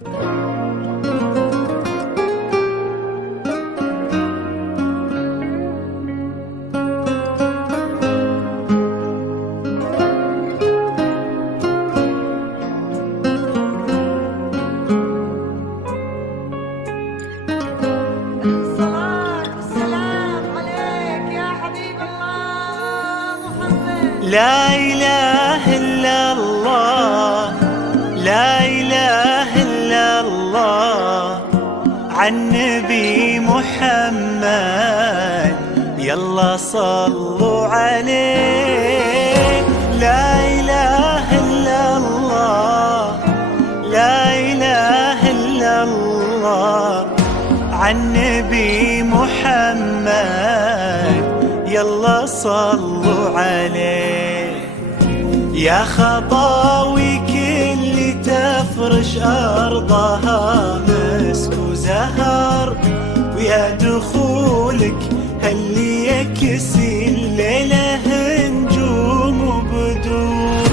لا إله إلا الله، لا إله إلا الله، عالنبي محمد يلا صلوا عليه. لا إله إلا الله، لا إله إلا الله، عالنبي محمد يلا صلوا عليه. يا خطاوي كل تفرش أرضها مسك وزهر، ويا دخولك هاللي يكسي الليلة نجوم وبدور،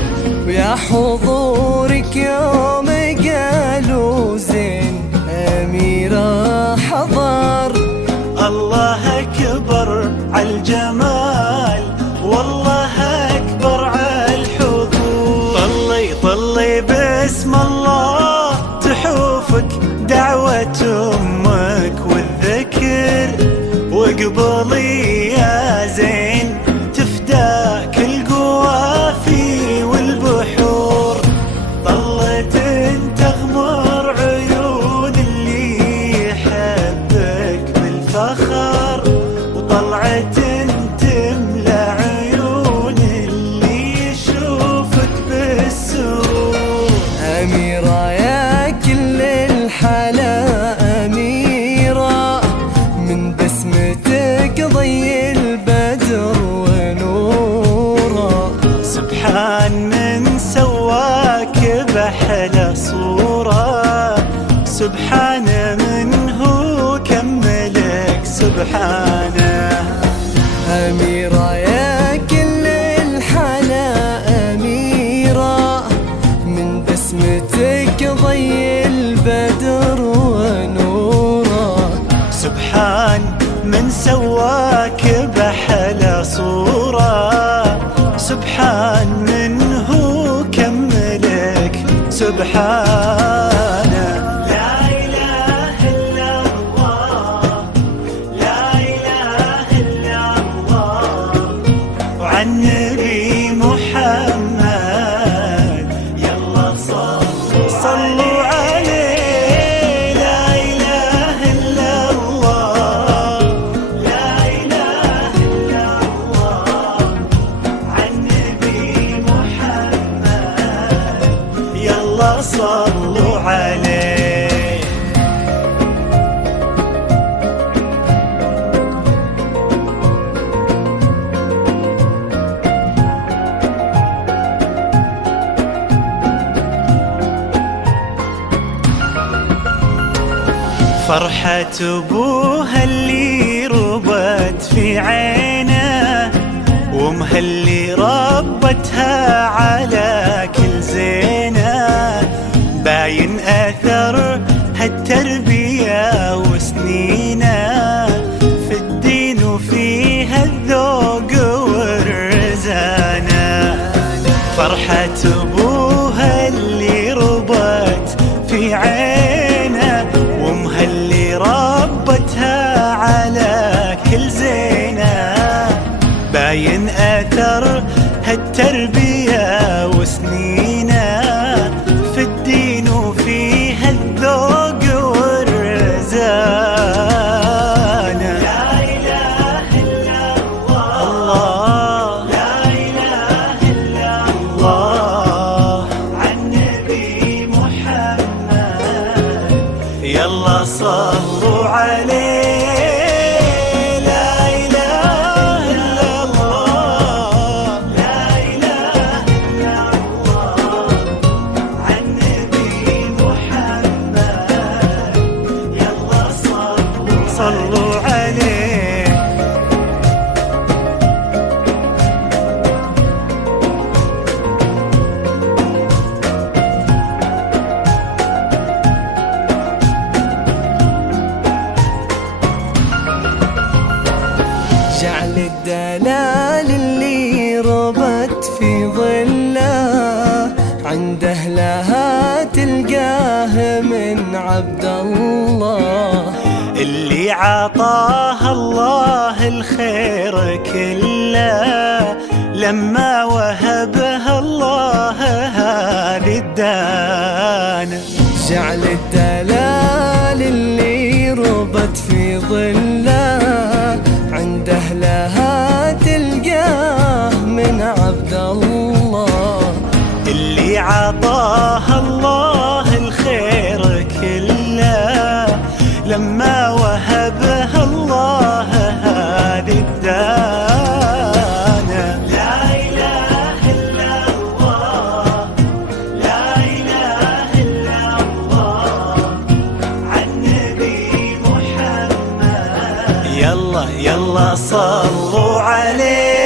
ويا حضورك يوم قالوا زين أميرة حضر. الله أكبر عالجمال، والله أكبر عالحضور. طلي باسم الله تحوفك دعوة أمك والذكر، واقبلي يا زين تفداك القوافي والبحور. طلت تغمر عيون اللي يحبك بالفخر، وطلعت تملى عيون اللي يشوفك بالسرور. أميرة يا كل الحلا أميرة، من بسمتك ضي البدر ونورا. سبحان من سواك بأحلى صورة، سبحان من هو كملك سبحانه. أميرة يا كل الحلا أميرة، من بسمتك ضي البدر ونورا. سبحان من سواك بأحلى صورة، سبحان من هو كملك سبحانه. لا إله إلا الله، لا إله إلا الله، وعالنبي محمد يلا صلوا عليه. لا إله إلا الله، لا إله إلا الله، عالنبي محمد يلا صلوا عليه. فرحة أبوها اللي ربت في عينه، وامها اللي ربتها على كل زينه. باين أثر هالتربية وسنينه في الدين وفيها الذوق والرزانة. فرحة أبوها اللي ربت في عينه، وامها اللي ربتها على كل زينه. باين أثر هالتربية وسنينه في الدين وفيها الذوق والرزانة. لا إله إلا الله، لا إله إلا الله، عالنبي محمد يلا صلوا عليه. لا إله إلا الله، لا إله إلا الله، عالنبي محمد يلا صلوا عليه. من عبد الله، اللي عطاه الله الخير كله لما وهبها الله هذه الدانة. جعل الدلال اللي ربت في ظله عند أهلها تلقاه من عبد الله، اللي عطاه الله الخير كله لما وهبها الله هذه الدانة. لا إله إلا الله، لا إله إلا الله، عن نبي محمد. يلا يلا صلوا عليه.